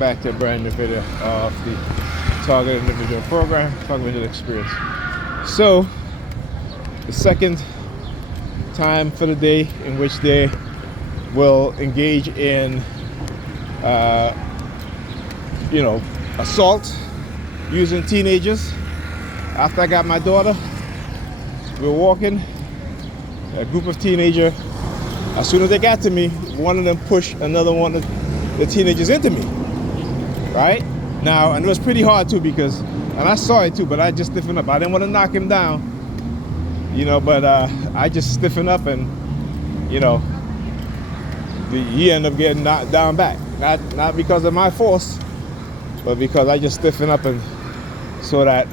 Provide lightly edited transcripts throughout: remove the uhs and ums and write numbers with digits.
Back to a brand new video of the Target Individual Program, Target Individual Experience. So, the second time for the day in which they will engage in, assault using teenagers. After I got my daughter, we were walking, a group of teenagers. As soon as they got to me, one of them pushed another one of the teenagers into me. Right? Now, and it was pretty hard too because, and I saw it too, but I just stiffened up. I didn't want to knock him down, but I just stiffened up and, he ended up getting knocked down back. Not because of my force, but because I just stiffened up and so that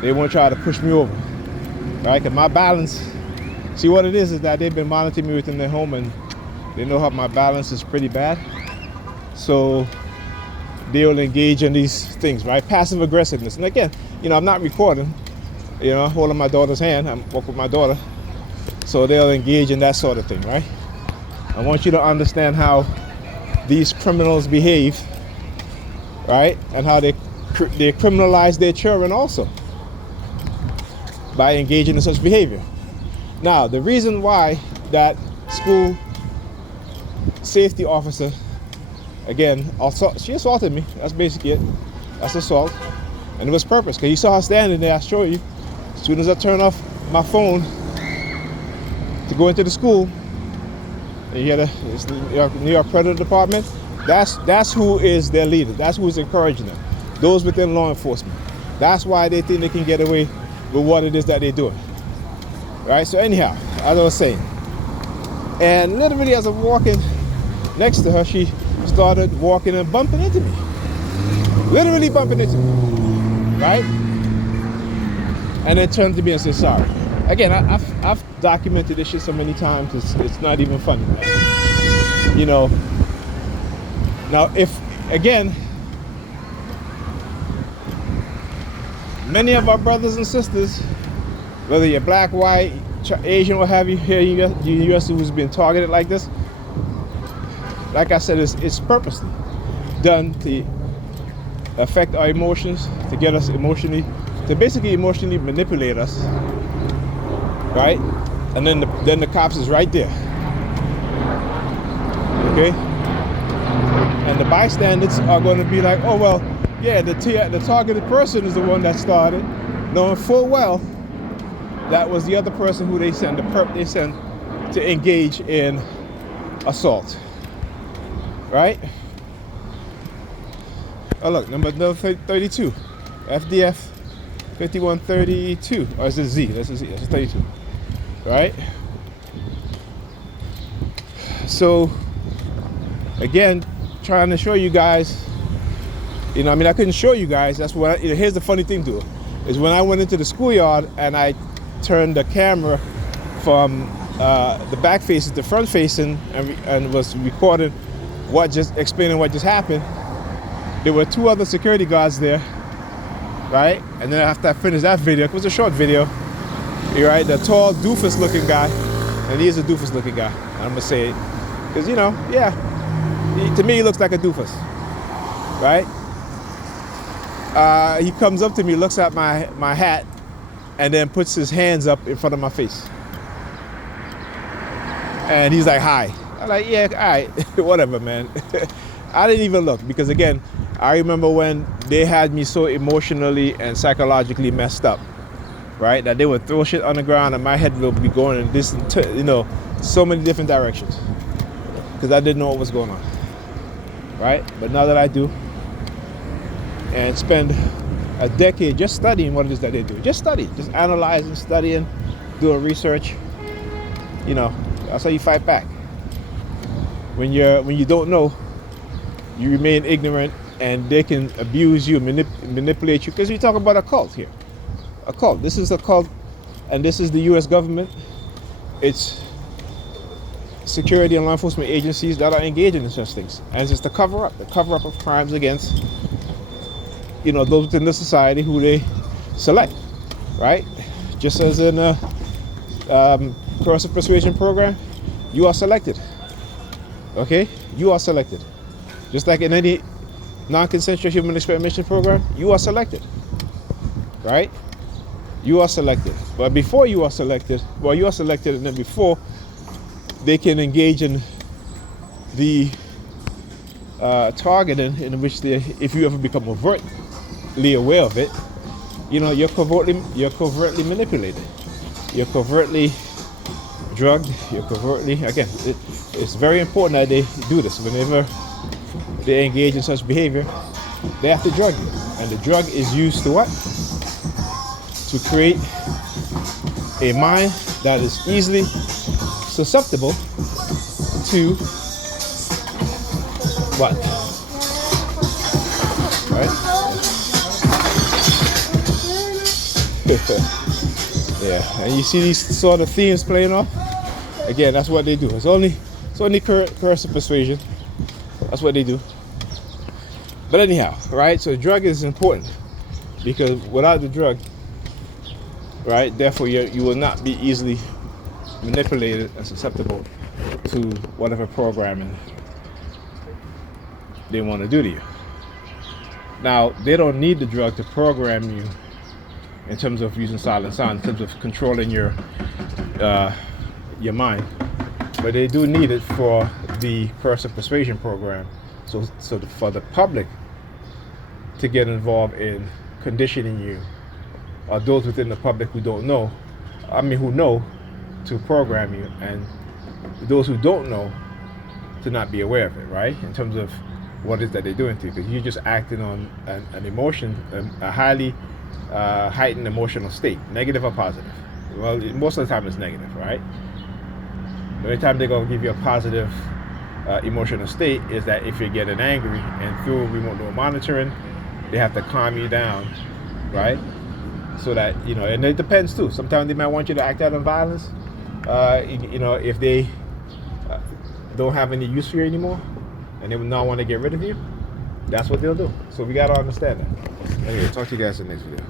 they won't try to push me over. Right? Because my balance, see what it is that they've been monitoring me within their home and they know how my balance is pretty bad. So they will engage in these things, right? Passive aggressiveness. And again, I'm not recording, holding my daughter's hand. I'm walking with my daughter. So they'll engage in that sort of thing, right? I want you to understand how these criminals behave, right? And how they criminalize their children also by engaging in such behavior. Now, the reason why that school safety officer, again, she assaulted me. That's basically it. That's assault. And it was purpose. Because you saw her standing there, I'll show you. As soon as I turn off my phone to go into the school, and you hear it's the New York Predator Department, that's who is their leader. That's who is encouraging them. Those within law enforcement. That's why they think they can get away with what it is that they're doing. Right? So anyhow, as I was saying, and literally as I'm walking next to her, she started walking and bumping into me. Literally bumping into me. Right? And then turned to me and said, sorry. Again, I've documented this shit so many times, it's not even funny. Now if, again, many of our brothers and sisters, whether you're black, white, Asian, what have you, here in the U.S. who's been targeted like this, like I said, it's purposely done to affect our emotions, to get us to basically emotionally manipulate us, right? And then the cops is right there, okay? And the bystanders are going to be like, oh well, yeah, the targeted person is the one that started, knowing full well that was the other person who they sent to engage in assault. Right? Oh look, number 32. FDF 5132. Or is it Z? That's a Z. That's 32. Right? So again, trying to show you guys, I couldn't show you guys. That's what here's the funny thing to it, is when I went into the schoolyard and I turned the camera from the back facing to front facing and was recording explaining what just happened. There were two other security guards there, right? And then after I finished that video, it was a short video, right? The tall doofus looking guy, and he is a doofus looking guy, I'm gonna say it, because to me he looks like a doofus, right? He comes up to me, looks at my hat, and then puts his hands up in front of my face. And he's like, hi. I'm like, yeah, all right, whatever, man. I didn't even look because, again, I remember when they had me so emotionally and psychologically messed up, right? That they would throw shit on the ground and my head would be going in this, so many different directions because I didn't know what was going on, right? But now that I do, and spend a decade just studying what it is that they do, just analyzing, studying, doing research, that's how you fight back. When you don't know, you remain ignorant, and they can abuse you, manipulate you. Because we talk about a cult here, a cult. This is a cult, and this is the U.S. government. It's security and law enforcement agencies that are engaging in such things, and it's the cover up of crimes against, those within the society who they select, right? Just as in a coercive persuasion program, you are selected. Okay? You are selected. Just like in any non-consensual human experimentation program, you are selected, right? You are selected. But before you are selected, well, you are selected, and then before they can engage in the targeting, in which they, if you ever become overtly aware of it, you're covertly manipulated, you're covertly drugged, you're covertly, again, it's very important that they do this. Whenever they engage in such behavior, they have to drug you, and the drug is used to what? To create a mind that is easily susceptible to what? Right? Yeah, and you see these sort of themes playing off. Again, that's what they do. It's only coercive persuasion. That's what they do. But anyhow, right? So the drug is important because without the drug, right? Therefore, you will not be easily manipulated and susceptible to whatever programming they want to do to you. Now, they don't need the drug to program you in terms of using silent sound, in terms of controlling your mind, but they do need it for the coercive persuasion program. So for the public to get involved in conditioning you, or those within the public who don't know, who know, to program you, and those who don't know to not be aware of it, right? In terms of what it is that they're doing to you, because you're just acting on an emotion, a highly heightened emotional state, negative or positive. Well, most of the time it's negative, right? The only time they're going to give you a positive emotional state is that if you're getting angry, and through remote neural monitoring, they have to calm you down, right? So that, and it depends too. Sometimes they might want you to act out on violence, if they don't have any use for you anymore and they will not want to get rid of you, that's what they'll do. So we got to understand that. Anyway, talk to you guys in the next video.